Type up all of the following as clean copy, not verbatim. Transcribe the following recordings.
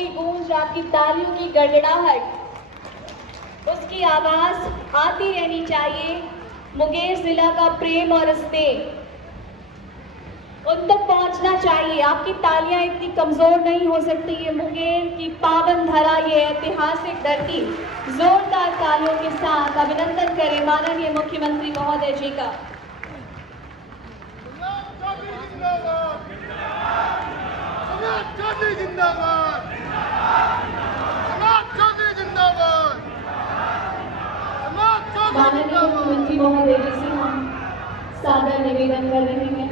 की गूंज, आपकी तालियों की गड़गड़ाहट, उसकी आवाज आती रहनी चाहिए। मुंगेर जिला का प्रेम और स्नेह उन तक पहुंचना चाहिए। आपकी तालियां इतनी कमजोर नहीं हो सकती। ये मुंगेर की पावन धरा, ये ऐतिहासिक धरती जोरदार तालियों के साथ अभिनंदन करें माननीय मुख्यमंत्री महोदय जी का। माननीय मुख्यमंत्री महोदय जी से हम सादर निवेदन कर रहे हैं,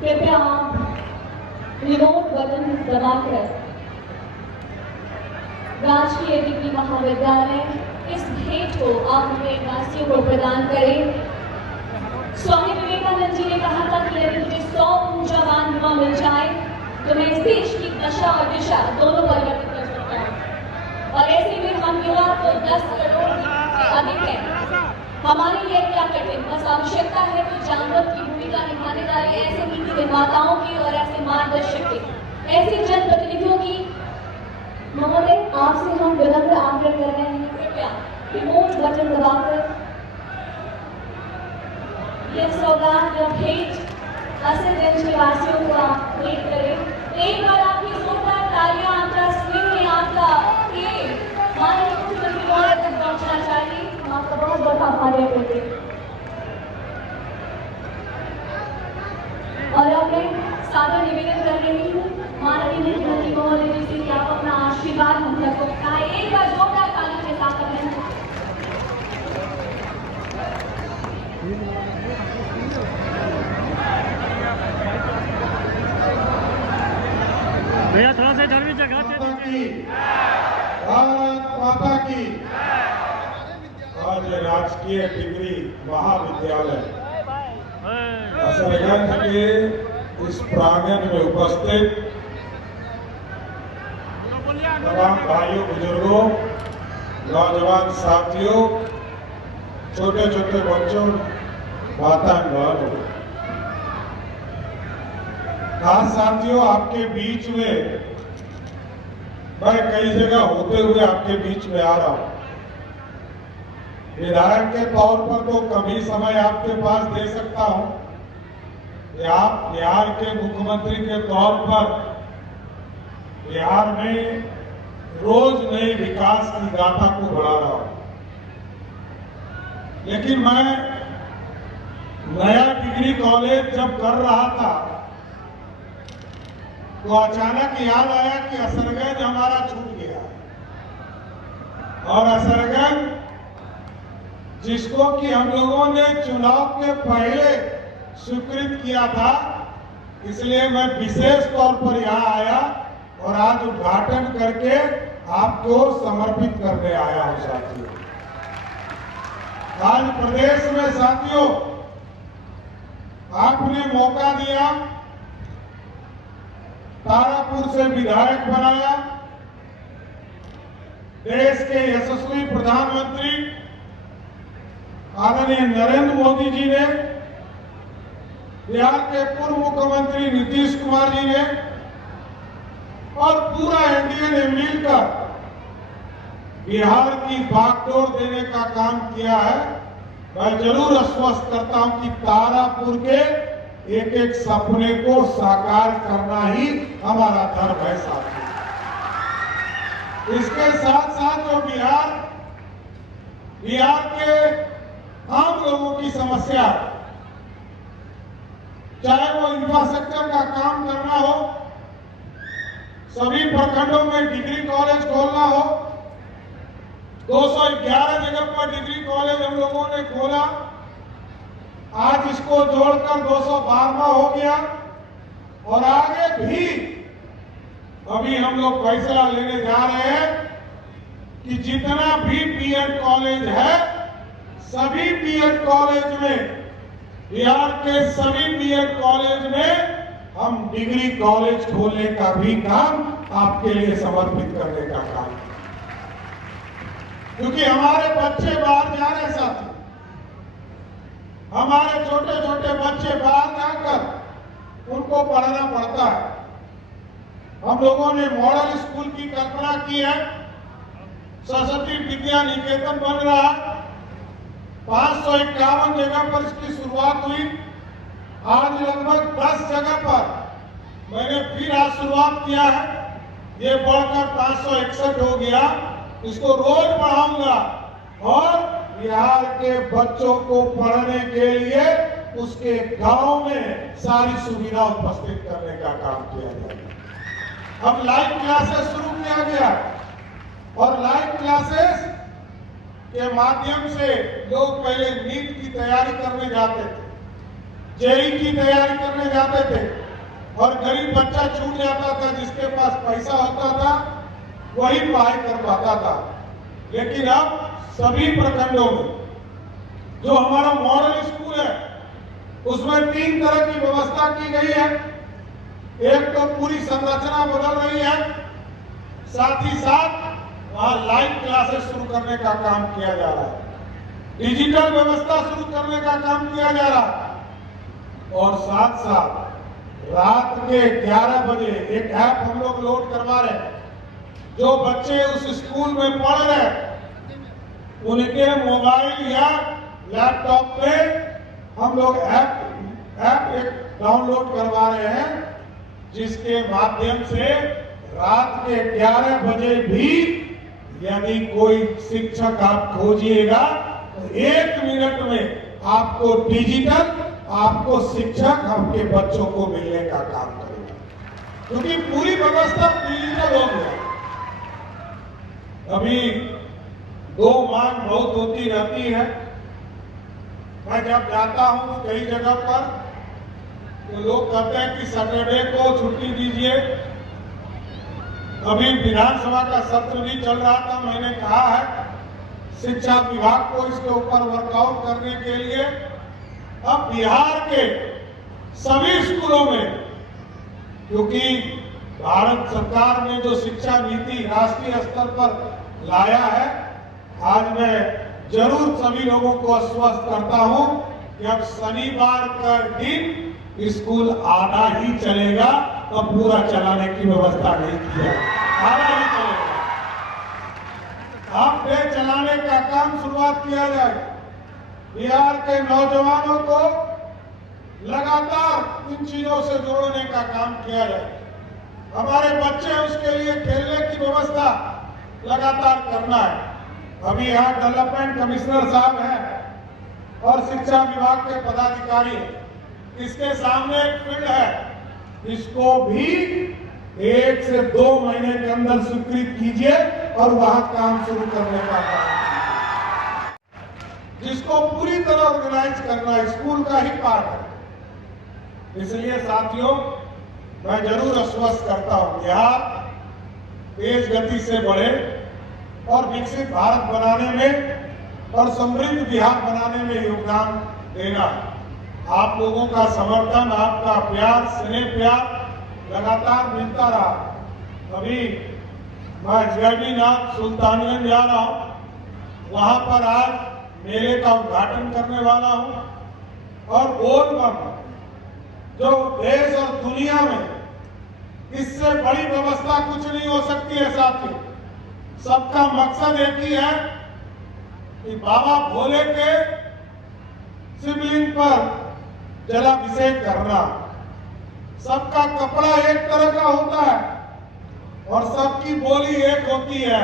कृपया आप रिमोट बटन दबाकर राजकीय डिग्री महाविद्यालय इस भेंट को आप मुंगेर वासियों को प्रदान करें। स्वामी विवेकानंद जी ने कहा था कि यदि मुझे 100 ऊर्जावान युवा मिल जाए तो मैं इस देश की दशा और दिशा दोनों परिवर्तित कर सकता हूँ। और ऐसे में हम युवा तो 10 करोड़ से अधिक है। हमारे लिए क्या कठिन, बस आवश्यकता है तो जागरूक की भूमिका निभाने वाले ऐसे नीति निर्माताओं की और ऐसे मार्गदर्शक की, ऐसे जनप्रतिनिधियों की। महोदय, आपसे हम विनम्र आग्रह कर रहे हैं, कृपया रिमोट बटन दबाकर यह सौगात या भेंट असरगंज के वासियों को आप भेंट करें। एक बार आपकी जोरदार तालियां, आपका स्नेह, आपका प्रेम माननीय मुख्यमंत्री महोदय तक पहुंचना चाहिए। हम आपका बहुत बहुत आभारी होंगे। और अब मैं सादर निवेदन कर रही हूँ माननीय मुख्यमंत्री महोदय जी से कि आप अपना आशीर्वाद हम तक पहुंचाएं। एक बार जोरदार तालियों के साथ भैया थोड़ा सा इधर भी जगह दे दीजिए। भारत माता की। आज राजकीय डिग्री महाविद्यालय असरगंज के इस प्रांगण में उपस्थित तमाम भाइयों, बुजुर्गों, नौजवान साथियों, छोटे छोटे बच्चों, माताएं, बहनों, आज साथियों आपके बीच में मैं कई जगह होते हुए आपके बीच में आ रहा हूं। विधायक के तौर पर तो कभी समय आपके पास दे सकता हूं कि आप बिहार के मुख्यमंत्री के तौर पर बिहार में रोज नए विकास की गाथा को बढ़ा रहा हूं। लेकिन मैं नया डिग्री कॉलेज जब कर रहा था तो अचानक याद आया कि असरगंज हमारा छूट गया। और असरगंज जिसको कि हम लोगों ने चुनाव के पहले स्वीकृत किया था, इसलिए मैं विशेष तौर पर यहाँ आया और आज उद्घाटन करके आपको समर्पित करने आया हूं। साथियों, आज प्रदेश में साथियों आपने मौका दिया, तारापुर से विधायक बनाया। देश के यशस्वी प्रधानमंत्री आदरणीय नरेंद्र मोदी जी ने, बिहार के पूर्व मुख्यमंत्री नीतीश कुमार जी ने और पूरा एनडीए ने मिलकर बिहार की बागडोर देने का काम किया है। मैं जरूर आश्वस्त करता हूं कि तारापुर के एक एक सपने को साकार करना ही हमारा धर्म है। साथियों, इसके साथ साथ जो बिहार के आम लोगों की समस्या, चाहे वो इंफ्रास्ट्रक्चर का काम करना हो, सभी प्रखंडों में डिग्री कॉलेज खोलना हो, 211 जगह पर डिग्री कॉलेज हम लोगों ने खोला, आज इसको जोड़कर 212वां हो गया। और आगे भी अभी हम लोग फैसला लेने जा रहे हैं कि जितना भी बीएड कॉलेज है, सभी बीएड कॉलेज में, बिहार के सभी बीएड कॉलेज में हम डिग्री कॉलेज खोलने का भी काम आपके लिए समर्पित करने का काम, क्योंकि हमारे बच्चे बाहर जा रहे साथी, हमारे छोटे छोटे बच्चे बाहर जाकर उनको पढ़ना पड़ता है। हम लोगों ने मॉडल स्कूल की कल्पना की है। सरस्वती विद्या निकेतन बन रहा है। 551 जगह पर इसकी शुरुआत हुई। आज लगभग 10 जगह पर मैंने फिर आज शुरुआत किया है। ये बढ़कर 561 हो गया। इसको रोज बढ़ाऊंगा और बिहार के बच्चों को पढ़ने के लिए उसके गांव में सारी सुविधा उपस्थित करने का काम किया जाएगा। अब लाइव क्लासेस शुरू किया गया और लाइव क्लासेस के माध्यम से लोग पहले नीट की तैयारी करने जाते थे, जेई की तैयारी करने जाते थे और गरीब बच्चा छूट जाता था। जिसके पास पैसा होता था वही पढ़ाई कर पाता था। लेकिन अब सभी प्रखंडों में जो हमारा मॉडल स्कूल है उसमें 3 तरह की व्यवस्था की गई है। एक तो पूरी संरचना बदल रही है, साथ ही साथ वहां लाइव क्लासेस शुरू करने का काम किया जा रहा है, डिजिटल व्यवस्था शुरू करने का काम किया जा रहा है और साथ साथ रात के 11 बजे एक ऐप हम लोग लोड करवा रहे हैं। जो बच्चे उस स्कूल में पढ़ रहे हैं उनके मोबाइल या लैपटॉप पे हम लोग ऐप एक डाउनलोड करवा रहे हैं, जिसके माध्यम से रात के 11 बजे भी यदि कोई शिक्षक आप खोजिएगा तो 1 मिनट में आपको डिजिटल आपको शिक्षक आपके बच्चों को मिलने का काम करेगा, क्योंकि पूरी व्यवस्था डिजिटल हो गया। अभी 2 मांग बहुत होती रहती है। मैं जब जाता हूं कई जगह पर तो लोग कहते हैं कि सैटरडे को छुट्टी दीजिए। अभी विधानसभा का सत्र भी चल रहा था। मैंने कहा है शिक्षा विभाग को इसके ऊपर वर्कआउट करने के लिए अब बिहार के सभी स्कूलों में, क्योंकि भारत सरकार ने जो शिक्षा नीति राष्ट्रीय स्तर पर लाया है, आज मैं जरूर सभी लोगों को आश्वस्त करता हूं कि अब शनिवार का दिन स्कूल आधा ही चलेगा और पूरा चलाने की व्यवस्था नहीं की है, आधा ही चलेगा। हाफ डे चलाने का काम शुरुआत किया जाए। बिहार के नौजवानों को लगातार इन चीजों से जोड़ने का काम किया जाए। हमारे बच्चे उसके लिए खेलने की व्यवस्था लगातार करना है। अभी यहाँ डेवलपमेंट कमिश्नर साहब हैं और शिक्षा विभाग के पदाधिकारी, इसके सामने एक फील्ड है, इसको भी 1 से 2 महीने के अंदर स्वीकृत कीजिए और वहां काम शुरू करने का काम, जिसको पूरी तरह ऑर्गेनाइज करना स्कूल का ही पार्ट है। इसलिए साथियों मैं जरूर आश्वस्त करता हूं, बिहार तेज गति से बढ़े और विकसित भारत बनाने में और समृद्ध बिहार बनाने में योगदान देना। आप लोगों का समर्थन, आपका प्यार, स्नेह प्यार लगातार मिलता रहा। अभी मैं जयवीनाथ सुल्तानगंज जा रहा हूं, वहां पर आज मेले का उद्घाटन करने वाला हूं और बोलबम जो देश और दुनिया में इससे बड़ी व्यवस्था कुछ नहीं हो सकती है। साथियों सबका मकसद एक ही है कि बाबा भोले के शिवलिंग पर जलाभिषेक करना। सबका कपड़ा एक तरह का होता है और सबकी बोली एक होती है,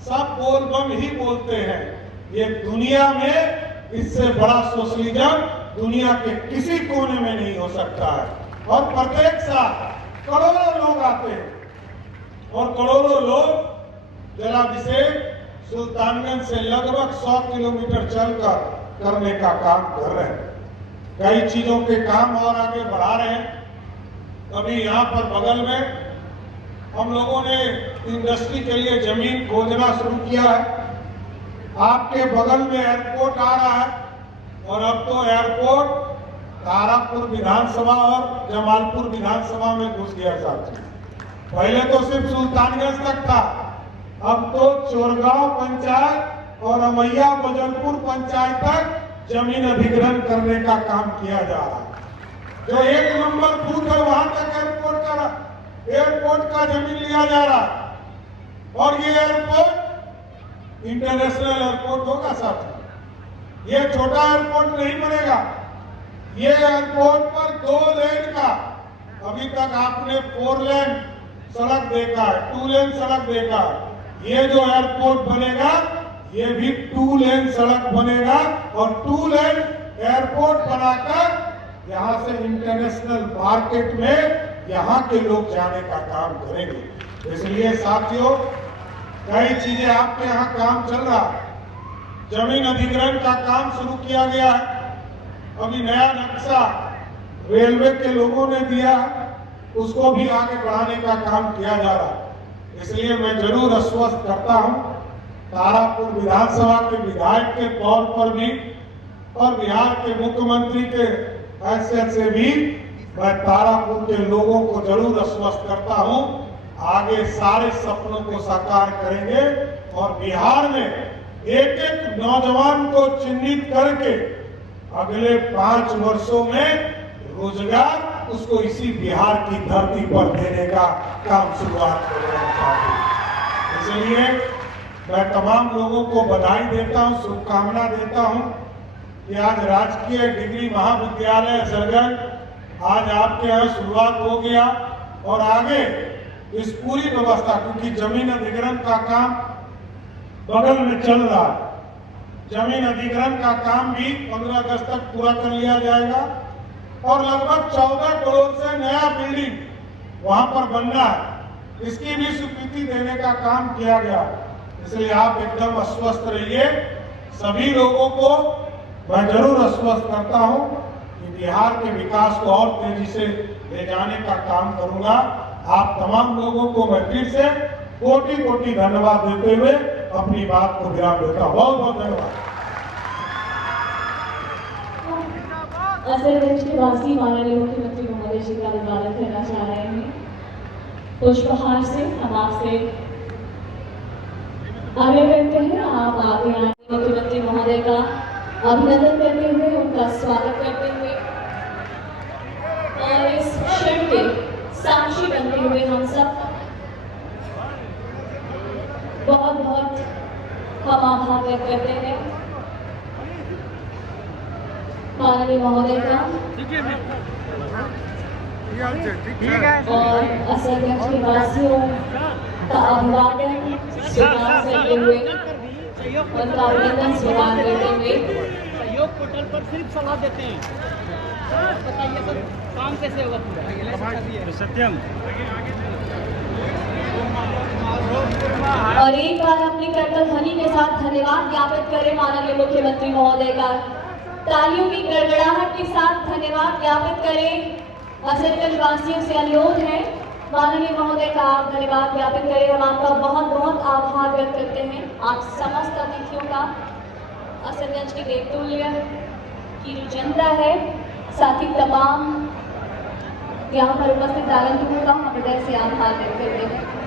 सब बोलबम ही बोलते हैं। ये दुनिया में इससे बड़ा सोशलिज्म दुनिया के किसी कोने में नहीं हो सकता है। और प्रत्येक साल करोड़ों लोग आते हैं और करोड़ों लोग जलाभिषेक सुल्तानगंज से लगभग 100 किलोमीटर चलकर करने का काम कर रहे हैं। कई चीजों के काम और आगे बढ़ा रहे हैं। अभी यहाँ पर बगल में हम लोगों ने इंडस्ट्री के लिए जमीन खोजना शुरू किया है। आपके बगल में एयरपोर्ट आ रहा है और अब तो एयरपोर्ट तारापुर विधानसभा और जमालपुर विधानसभा में घुस गया साथी। पहले तो सिर्फ सुल्तानगंज तक था, अब तो चोरगांव पंचायत और अमैया बजलपुर पंचायत तक जमीन अधिग्रहण करने का काम किया जा रहा है। जो 1 नंबर बूथ है वहां तक एयरपोर्ट का एयरपोर्ट का जमीन लिया जा रहा है और ये एयरपोर्ट इंटरनेशनल एयरपोर्ट होगा साथ। ये छोटा एयरपोर्ट नहीं बनेगा। ये एयरपोर्ट पर 2 लेन का, अभी तक आपने 4 लेन सड़क देखा है, 2 लेन सड़क देखा है। ये जो एयरपोर्ट बनेगा ये भी 2 लेन सड़क बनेगा और 2 लेन एयरपोर्ट बनाकर यहाँ से इंटरनेशनल मार्केट में यहाँ के लोग जाने का काम करेंगे। इसलिए साथियों, कई चीजें आपके यहाँ काम चल रहा है। जमीन अधिग्रहण का काम शुरू किया गया है। अभी नया नक्शा रेलवे के लोगों ने दिया है, उसको भी आगे बढ़ाने का काम किया जा रहा है। इसलिए मैं जरूर आश्वस्त करता हूं, तारापुर विधानसभा के विधायक के तौर पर भी और बिहार के मुख्यमंत्री के हैसियत से भी मैं तारापुर के लोगों को जरूर आश्वस्त करता हूं, आगे सारे सपनों को साकार करेंगे और बिहार में एक एक नौजवान को चिन्हित करके अगले 5 वर्षों में रोजगार उसको इसी बिहार की धरती पर देने का काम शुरुआत करना चाहते हैं। इसलिए मैं तमाम लोगों को बधाई देता हूं, शुभकामना देता हूं कि आज राजकीय डिग्री महाविद्यालय असरगंज आज आपके यहाँ शुरुआत हो गया और आगे इस पूरी व्यवस्था, क्योंकि जमीन अधिग्रहण का काम बगल में चल रहा है, जमीन अधिग्रहण का काम भी 15 अगस्त तक पूरा कर लिया जाएगा और लगभग 14 करोड़ से नया बिल्डिंग वहां पर बनना है, इसकी भी स्वीकृति देने का काम किया गया। इसलिए आप एकदम आश्वस्त रहिए। सभी लोगों को मैं जरूर आश्वस्त करता हूं कि बिहार के विकास को और तेजी से ले जाने का काम करूंगा। आप तमाम लोगों को मैं फिर से कोटि-कोटि धन्यवाद देते हुए अपनी बात को विराम देता हूं। बहुत बहुत धन्यवाद। असरगंज के वासी माननीय मुख्यमंत्री महोदय जी का अभिवादन करना चाह रहे हैं। पुष्पहार से हम आपसे आगे करते हैं। आप आगे आए मुख्यमंत्री महोदय का अभिनंदन करते हुए, उनका स्वागत करते हुए और इस क्षण के साक्षी बनते हुए हम सब बहुत बहुत हम आभार व्यक्त करते हैं माननीय महोदय का और असरगंज के वासियों का अभिवादन स्वीकार करते हुए, उनका अभिनंदन स्वीकार करते हुए सहयोग पोर्टल पर सिर्फ सलाह देते हैं। बताइए सर, काम कैसे होगा पूरा? सत्यम। और एक बार अपनी कर्तव्य ध्वनि के साथ धन्यवाद ज्ञापित करें माननीय मुख्यमंत्री महोदय का। तालियों की गड़गड़ाहट के साथ धन्यवाद ज्ञापित करें। असरगंज वासियों से अनुरोध है माननीय महोदय का आप धन्यवाद ज्ञापित करें। हम आपका बहुत बहुत आभार व्यक्त करते हैं, आप समस्त अतिथियों का, असरगंज के देवतुल्य की जो जनता है, साथ ही तमाम यहाँ पर उपस्थित आगंतुकों का हम हृदय से आभार व्यक्त करते हैं।